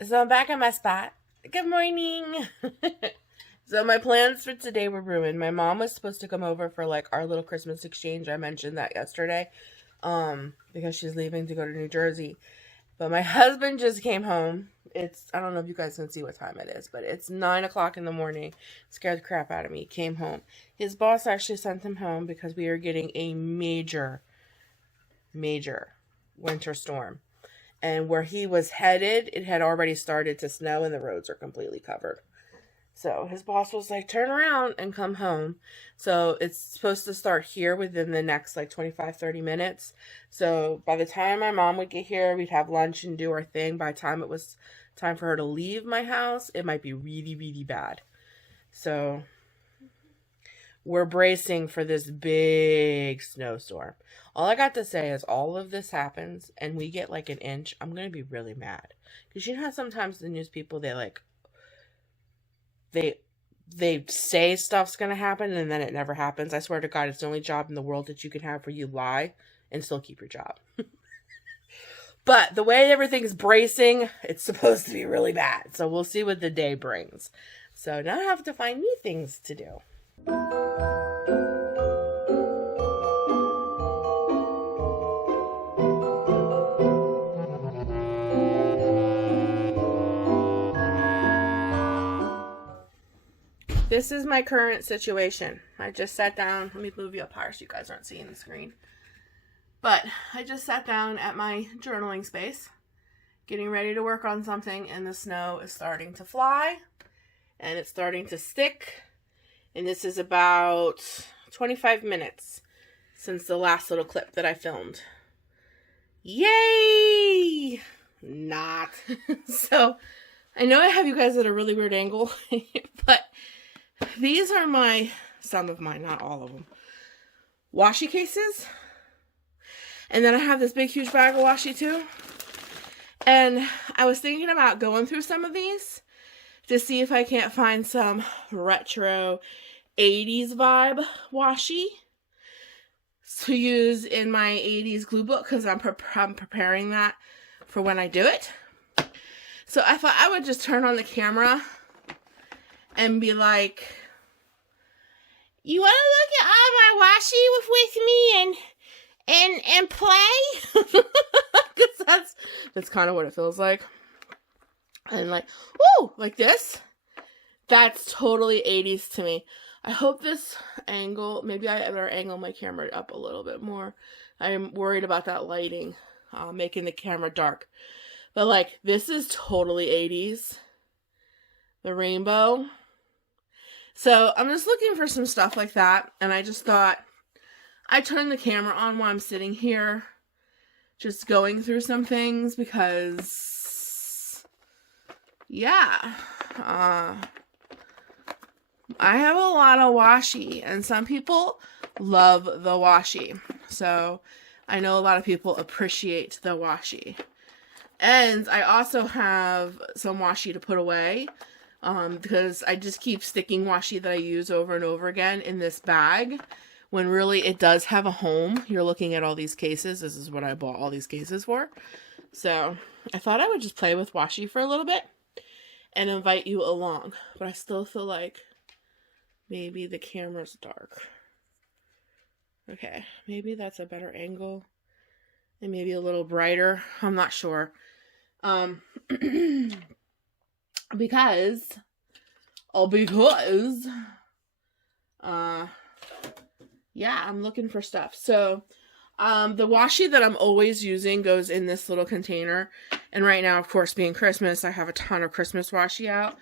So I'm back at my spot. Good morning. So my plans for today were ruined. My mom was supposed to come over for like our little Christmas exchange. I mentioned that yesterday. Because she's leaving to go to New Jersey. But my husband just came home. I don't know if you guys can see what time it is, but it's 9 o'clock in the morning. Scared the crap out of me. Came home. His boss actually sent him home because we are getting a major winter storm. And where he was headed, it had already started to snow and the roads are completely covered. So his boss was like, turn around and come home. So it's supposed to start here within the next like 25-30 minutes. So by the time my mom would get here, we'd have lunch and do our thing. By the time it was time for her to leave my house, it might be really, really bad. So we're bracing for this big snowstorm. All I got to say is all of this happens and we get like an inch. I'm going to be really mad. Because you know how sometimes the news people, they say stuff's going to happen and then it never happens. I swear to God, it's the only job in the world that you can have where you lie and still keep your job. But the way everything's bracing, it's supposed to be really bad. So we'll see what the day brings. So now I have to find new things to do. This is my current situation. I just sat down. Let me move you up higher so you guys aren't seeing the screen. But I just sat down at my journaling space, getting ready to work on something, and the snow is starting to fly, and it's starting to stick. And this is about 25 minutes since the last little clip that I filmed. Yay! Not. So, I know I have you guys at a really weird angle, but these are some of mine, not all of them, washi cases. And then I have this big, huge bag of washi too. And I was thinking about going through some of these to see if I can't find some retro 80s vibe washi to use in my 80s glue book, because I'm preparing that for when I do it. So I thought I would just turn on the camera and be like, you want to look at all my washi with me and play? Because that's kind of what it feels like. And like, woo, like this. That's totally 80s to me. I hope this angle, maybe I better angle my camera up a little bit more. I'm worried about that lighting, making the camera dark. But like, this is totally 80s. The rainbow. So I'm just looking for some stuff like that. And I just thought I turn the camera on while I'm sitting here, just going through some things because, yeah, I have a lot of washi, and some people love the washi. So I know a lot of people appreciate the washi. And I also have some washi to put away, because I just keep sticking washi that I use over and over again in this bag, when really it does have a home. You're looking at all these cases. This is what I bought all these cases for. So I thought I would just play with washi for a little bit and invite you along. But I still feel like maybe the camera's dark. Okay, maybe that's a better angle. And maybe a little brighter. I'm not sure. Because yeah, I'm looking for stuff. So, the washi that I'm always using goes in this little container. And right now, of course, being Christmas, I have a ton of Christmas washi out.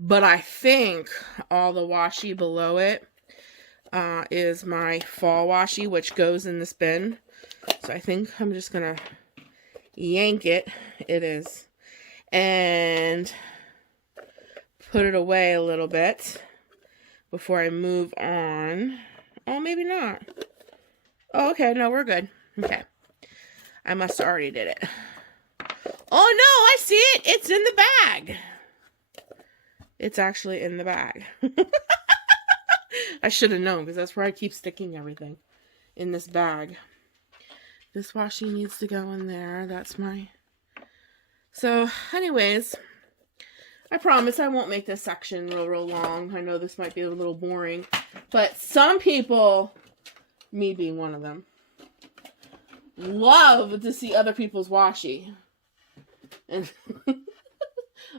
But I think all the washi below it is my fall washi, which goes in this bin. So I think I'm just going to yank it. It is. And put it away a little bit before I move on. Oh, maybe not. Oh, okay. No, we're good. Okay. I must have already did it. Oh, no, I see it. It's in the bag. It's actually in the bag. I should have known, because that's where I keep sticking everything. In this bag. This washi needs to go in there. That's my... So, anyways, I promise I won't make this section real long. I know this might be a little boring, but some people, me being one of them, love to see other people's washi. And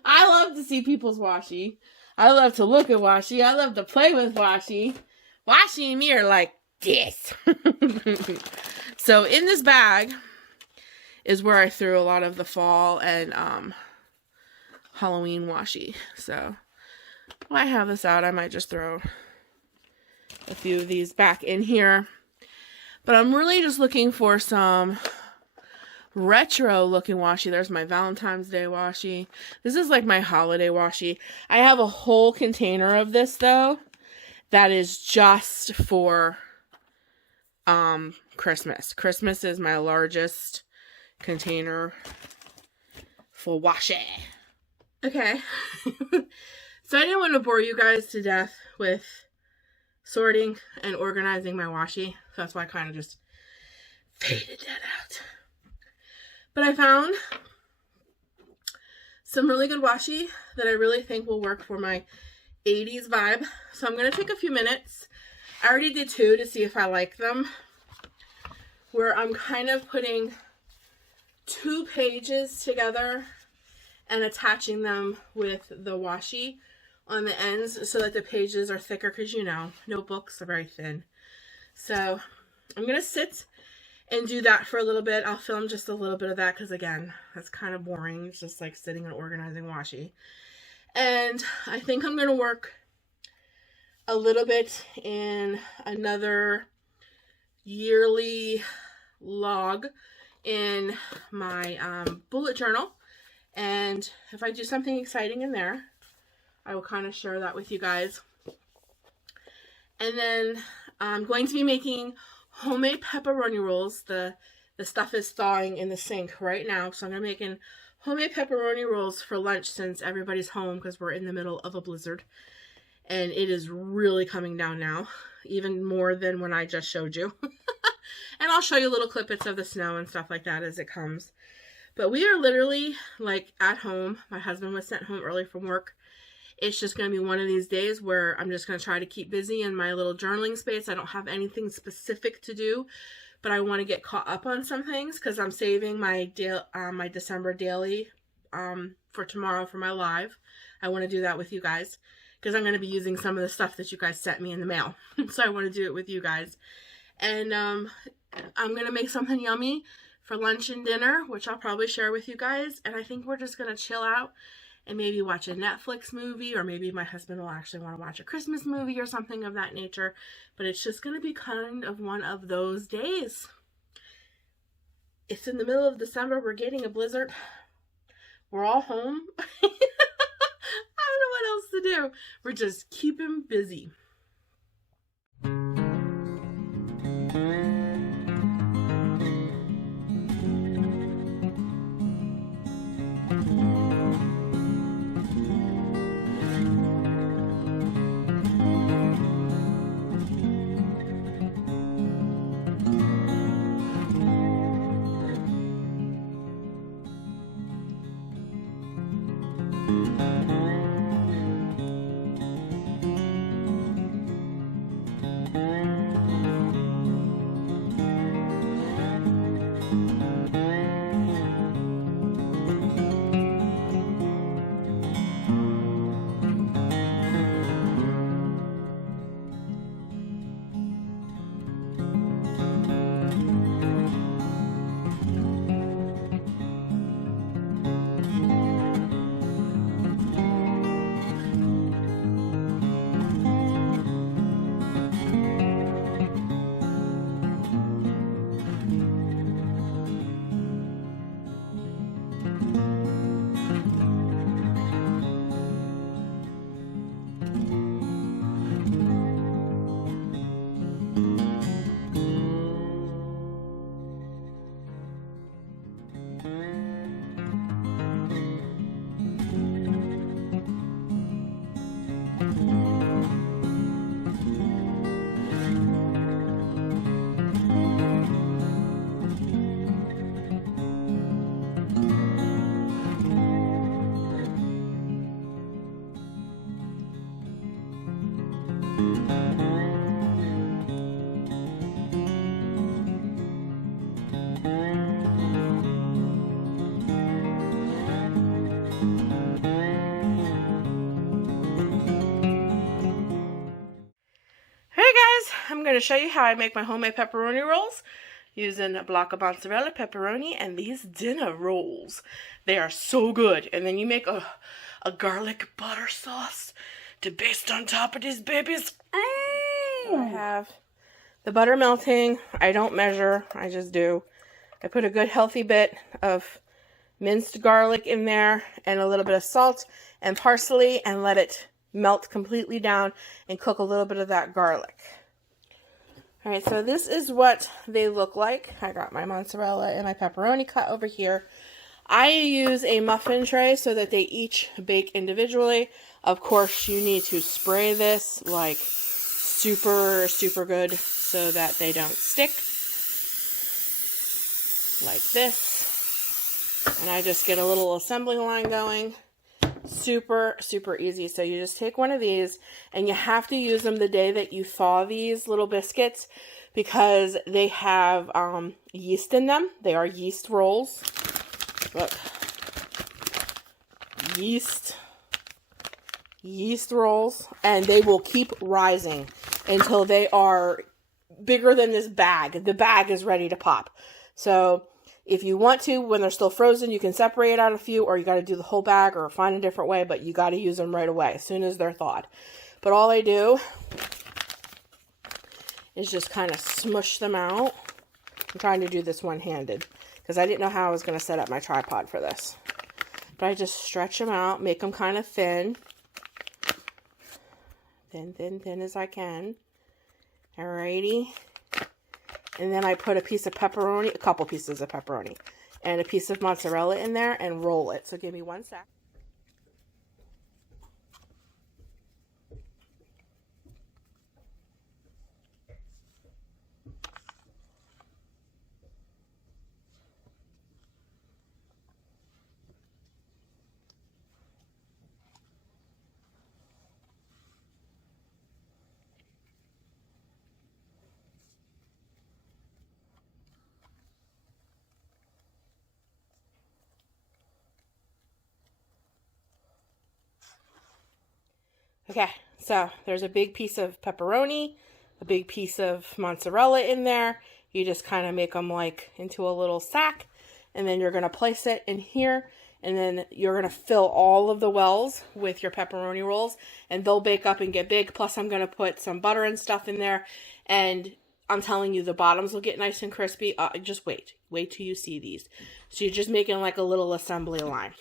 I love to see people's washi. I love to look at washi. I love to play with washi. Washi and me are like this. So in this bag is where I threw a lot of the fall and Halloween washi. So while I have this out, I might just throw a few of these back in here. But I'm really just looking for some retro looking washi. There's my Valentine's Day washi. This is like my holiday washi. I have a whole container of this though that is just for Christmas. Christmas is my largest container for washi. Okay. So I didn't want to bore you guys to death with sorting and organizing my washi. So that's why I kind of just faded that out. But I found some really good washi that I really think will work for my 80s vibe. So I'm going to take a few minutes. I already did 2 to see if I like them. Where I'm kind of putting 2 pages together and attaching them with the washi on the ends so that the pages are thicker, because you know, notebooks are very thin. So I'm going to sit and do that for a little bit. I'll film just a little bit of that because, again, that's kind of boring. It's just like sitting and organizing washi. And I think I'm going to work a little bit in another yearly log in my bullet journal. And if I do something exciting in there, I will kind of share that with you guys. And then I'm going to be making homemade pepperoni rolls. The stuff is thawing in the sink right now, so I'm going to be making homemade pepperoni rolls for lunch since everybody's home because we're in the middle of a blizzard. And it is really coming down now, even more than when I just showed you. And I'll show you little clippets of the snow and stuff like that as it comes. But we are literally like at home. My husband was sent home early from work. It's just going to be one of these days where I'm just going to try to keep busy in my little journaling space. I don't have anything specific to do, but I want to get caught up on some things because I'm saving my my December daily for tomorrow for my live. I want to do that with you guys because I'm going to be using some of the stuff that you guys sent me in the mail. So I want to do it with you guys. And I'm going to make something yummy for lunch and dinner, which I'll probably share with you guys. And I think we're just going to chill out and maybe watch a Netflix movie, or maybe my husband will actually want to watch a Christmas movie or something of that nature. But it's just going to be kind of one of those days. It's in the middle of December. We're getting a blizzard. We're all home. I don't know what else to do. We're just keeping busy. going to show you how I make my homemade pepperoni rolls using a block of mozzarella, pepperoni, and these dinner rolls. They are so good. And then you make a garlic butter sauce to baste on top of these babies. I have the butter melting. I don't measure, I just do. I put a good healthy bit of minced garlic in there and a little bit of salt and parsley and let it melt completely down and cook a little bit of that garlic. Alright, so this is what they look like. I got my mozzarella and my pepperoni cut over here. I use a muffin tray so that they each bake individually. Of course, you need to spray this like super, super good so that they don't stick. Like this. And I just get a little assembly line going. Super, super easy. So you just take one of these, and you have to use them the day that you thaw these little biscuits because they have yeast in them. They are yeast rolls. Look. Yeast rolls, and they will keep rising until they are bigger than this bag. The bag is ready to pop. So if you want to, when they're still frozen, you can separate out a few, or you got to do the whole bag or find a different way, but you got to use them right away as soon as they're thawed. But all I do is just kind of smush them out. I'm trying to do this one-handed because I didn't know how I was going to set up my tripod for this. But I just stretch them out, make them kind of thin. Thin as I can. Alrighty. And then I put a piece of pepperoni, a couple pieces of pepperoni, and a piece of mozzarella in there and roll it. So give me 1 sec. Okay, so there's a big piece of pepperoni, a big piece of mozzarella in there. You just kind of make them like into a little sack, and then you're going to place it in here, and then you're going to fill all of the wells with your pepperoni rolls, and they'll bake up and get big. Plus, I'm going to put some butter and stuff in there, and I'm telling you, the bottoms will get nice and crispy. Just wait till you see these. So you're just making like a little assembly line.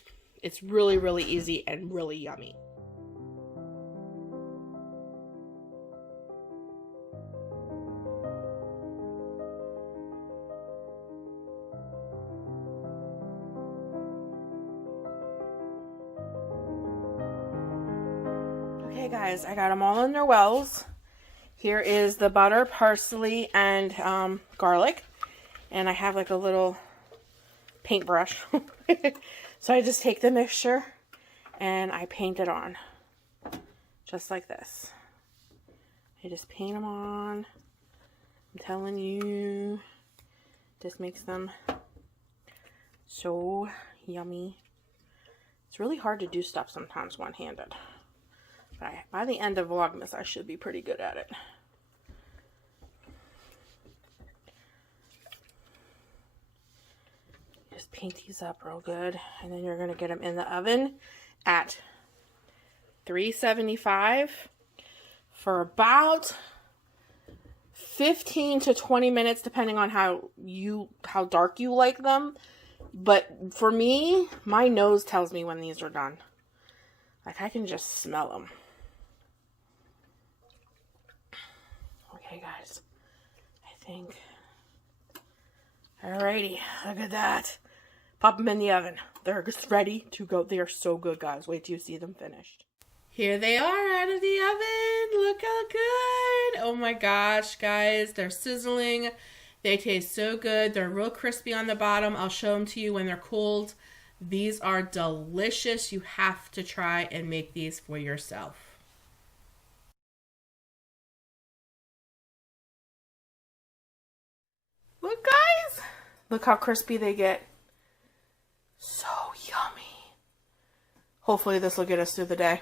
It's really, really easy and really yummy. Okay guys, I got them all in their wells. Here is the butter, parsley, and garlic. And I have like a little paintbrush. So I just take the mixture and I paint it on. Just like this. I just paint them on. I'm telling you, this makes them so yummy. It's really hard to do stuff sometimes one-handed. By the end of Vlogmas, I should be pretty good at it. Just paint these up real good. And then you're going to get them in the oven at 375 for about 15 to 20 minutes, depending on how dark you like them. But for me, my nose tells me when these are done. Like, I can just smell them. Okay, guys. I think. Alrighty. Look at that. Pop them in the oven. They're just ready to go. They are so good, guys. Wait till you see them finished. Here they are out of the oven. Look how good. Oh my gosh, guys. They're sizzling. They taste so good. They're real crispy on the bottom. I'll show them to you when they're cooled. These are delicious. You have to try and make these for yourself. Look, guys. Look how crispy they get. So yummy. Hopefully this will get us through the day.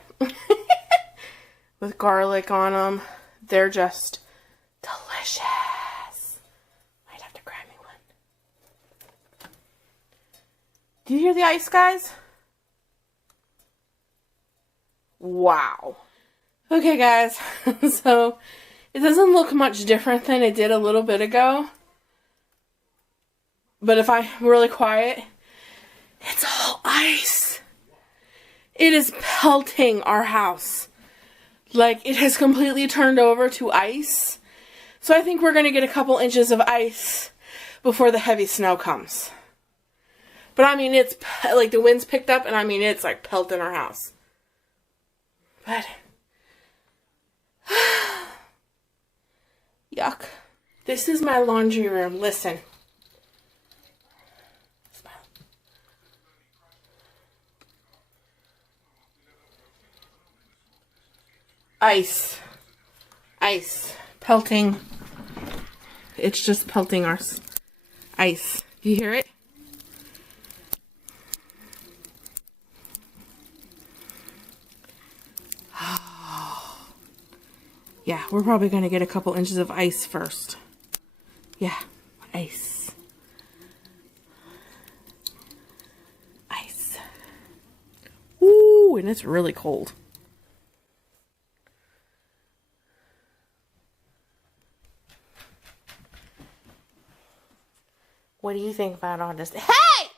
With garlic on them. They're just delicious. delicious. Might have to grab me one. Do you hear the ice, guys? Wow. Okay, guys. So, it doesn't look much different than it did a little bit ago. But if I'm really quiet, it's all ice. It is pelting our house. Like, it has completely turned over to ice. So I think we're going to get a couple inches of ice before the heavy snow comes. But I mean, it's like the wind's picked up and I mean, it's like pelting our house. But, yuck. This is my laundry room. Listen. Ice. Ice. Pelting. It's just pelting our ice. Do you hear it? Yeah, we're probably going to get a couple inches of ice first. Yeah, ice. Ice. Ooh, and it's really cold. What do you think about all this? Hey!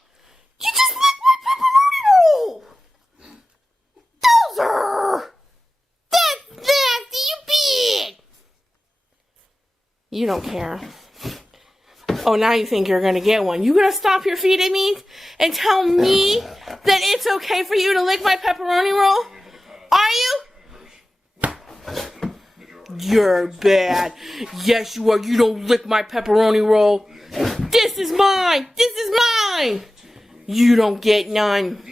You just licked my pepperoni roll! Dozer! That's nasty, you big! You don't care. Oh, now you think you're gonna get one. You gonna stop your feet at me and tell me that it's okay for you to lick my pepperoni roll? Are you? You're bad. Yes, you are. You don't lick my pepperoni roll. This is mine! This is mine! You don't get none.